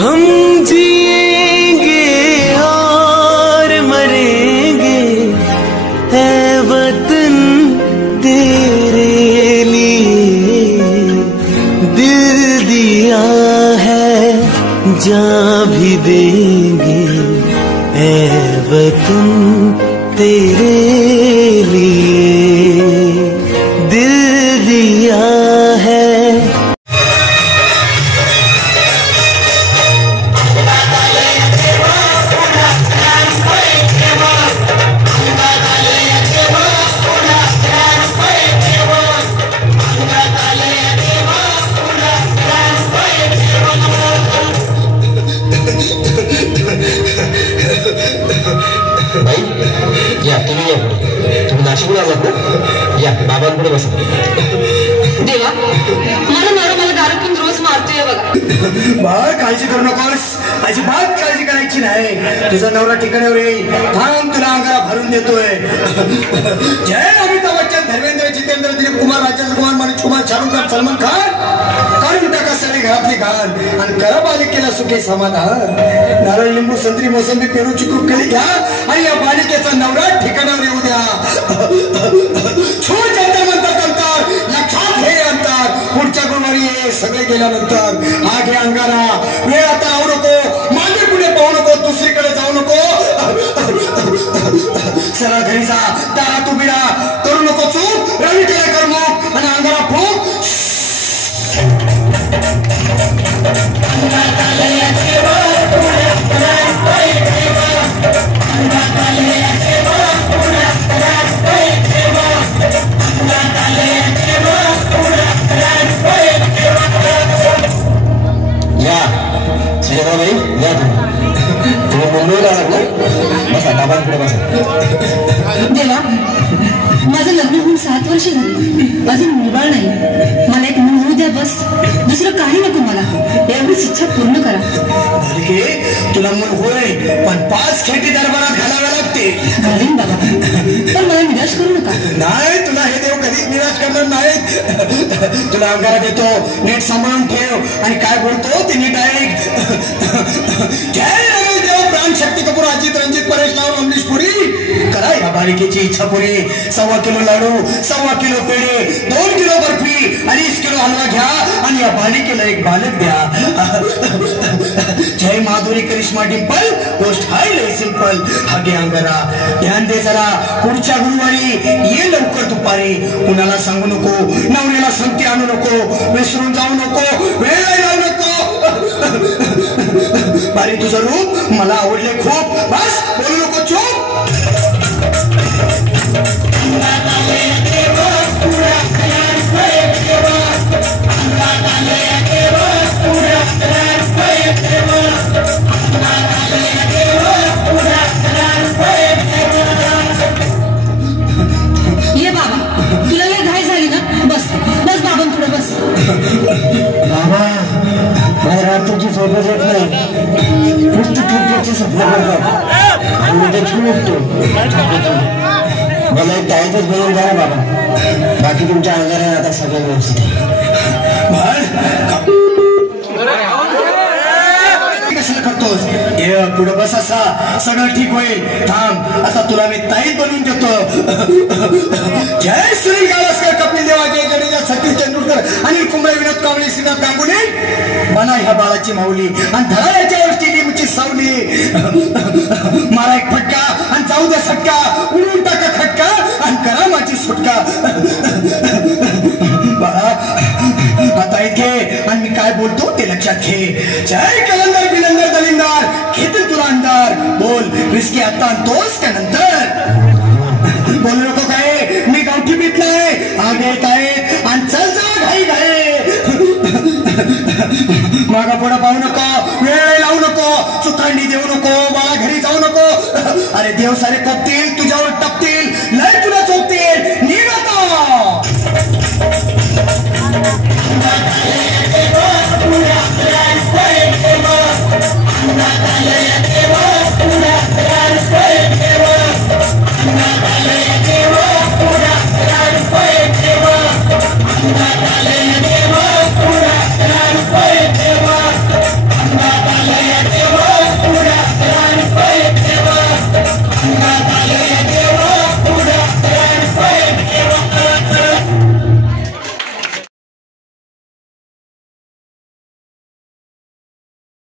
हम जिएंगे और मरेंगे है वतन तेरे लिए, दिल दिया है जान भी देंगे है वतन तेरे लिए, दिल दिया है। या तुम्ही नाशिकला आलात ना, या बाबांकडे बसा. देवा मला मारो, मला दारू पिऊन रोज मारतोय बघा. बाळ काळजी करू नकोस, अजिबात काळजी करायची नाही. तुझा नवरा ठिकाणावर येईल. थांब, तुला अंगारा भरून देतोय. जय अमिताभ बच्चन, धर्मेंद्र, जितेंद्र, दिलीप कुमार, राजेंद्र कुमार, मनोज कुमार, शाहरुख खान, सलमान खान काढून टाका सगळी घरातली घाण आणि करा बालिकेला सुखी समाधान. नारळ, लिंबू, संत्री, मोसंबी, पेरू, चिकू केली घ्या आणि या बालिकेचा नवरा ठिकाणावर येऊ द्या. छूट अंतर म्हणतात अंतर, लक्षात हे अंतर. पुढच्या गुरुवारी ये, सगळे गेल्यानंतर हा घे अंगारा. वेळ आता आवू नको, मागे पुढे पाहू नको, दुसरीकडे जाऊ नको. चला घरी जा, दारात उभी राहा, करू नको चूक, रवीकडे कर मग आणि अंगारा फूक. सुजाताबाई, या तुम्ही मुंबईला आलात ना, बसा बाबांकडे बसा. देवा माझं लग्न होऊन 7 वर्ष झाली, अजून मुलबाळ नाही. मला एक मुलगा द्या बस, दुसरं काही नको मला. एवढीच इच्छा पूर्ण करा. तुला मूल होय, पण 5 खेटी दरबारात घालाव्या लागते. घालीन बाबा, पण मला निराश करू नका. नाही, तुला हे देव कधीच निराश करणार नाहीत. तुला अंगारा देतो, नीट सांभाळून ठेव आणि काय बोलतो ते नीट ऐक. जय रमेश देव, प्राण शक्ती कपूर, अजित, रंजित, परेश राव, अमरीश पुरी, करा या बालिकेची इच्छा पुरी. 1.25 किलो लाडू, 1.25 किलो पेढे, 2 किलो बर्फी, 2.5 किलो हलवा घ्या आणि या बालिकेला एक बालक द्या. जय माधुरी, करिश्मा, डिंपल, गोष्ट हाय लय सिंपल. हागे अंगारा, ध्यान दे जरा. पुढच्या गुरुवारी ये लवकर दुपारी. कुणाला सांगू नको, नवऱ्याला संगती आणू नको, विसरून जाऊ नको, वेळ लावू नको. बारी तुझं रूप मला आवडले खूप, बस बोलू नको, चूप. ये बाबा, तुला लय घाई झाली ना, बस बस बाबांकडे बस. बाबा मला रात्रीची झोपच येत नाही, नुसती क्रिकेटची स्वप्न करतात आणि त्याची उठतो. मला एक टाईमच बनवून द्या बाबा, बाकी तुमच्या अंगाने आता सगळं व्यवस्थित. कशाला करतोस? पुढे बस, असा सगळं ठीक होईल. थांब, आता तुला मी ताईत बनवून देतो. जय सुनील गावस्कर, कपिल देव, जय जडेजा, सचिन तेंडुलकर, अनिल कुंबळे, विनोद कांबळे, श्रीनाथ गांगुली, बना ह्या बाळाची माऊली आणि धरा याच्यावर टीव्हीची सावली. मारा एक फटका आणि जाऊ द्या सटका, उडून टाका खटका आणि करा माझी सुटका. बाळा आता घे आणि मी काय बोलतो ते लक्षात घे. जय कलंदर, बिलंदर, दलिंदार, घेतील तुला अंधार. बोल, विस्की आता आणतोस का नंतर? बोलू नको काय, मी गावठी पितलाय, आग येत आहे आणि चल जा घाई घाई. मागा पुढे पाहू नको, वेळ लावू नको, चुकांडी देऊ नको, बाळा घरी जाऊ नको. अरे देव सारे कोपतील, तुझ्यावर टपतील, लय तुला चोपतील. निघ आता.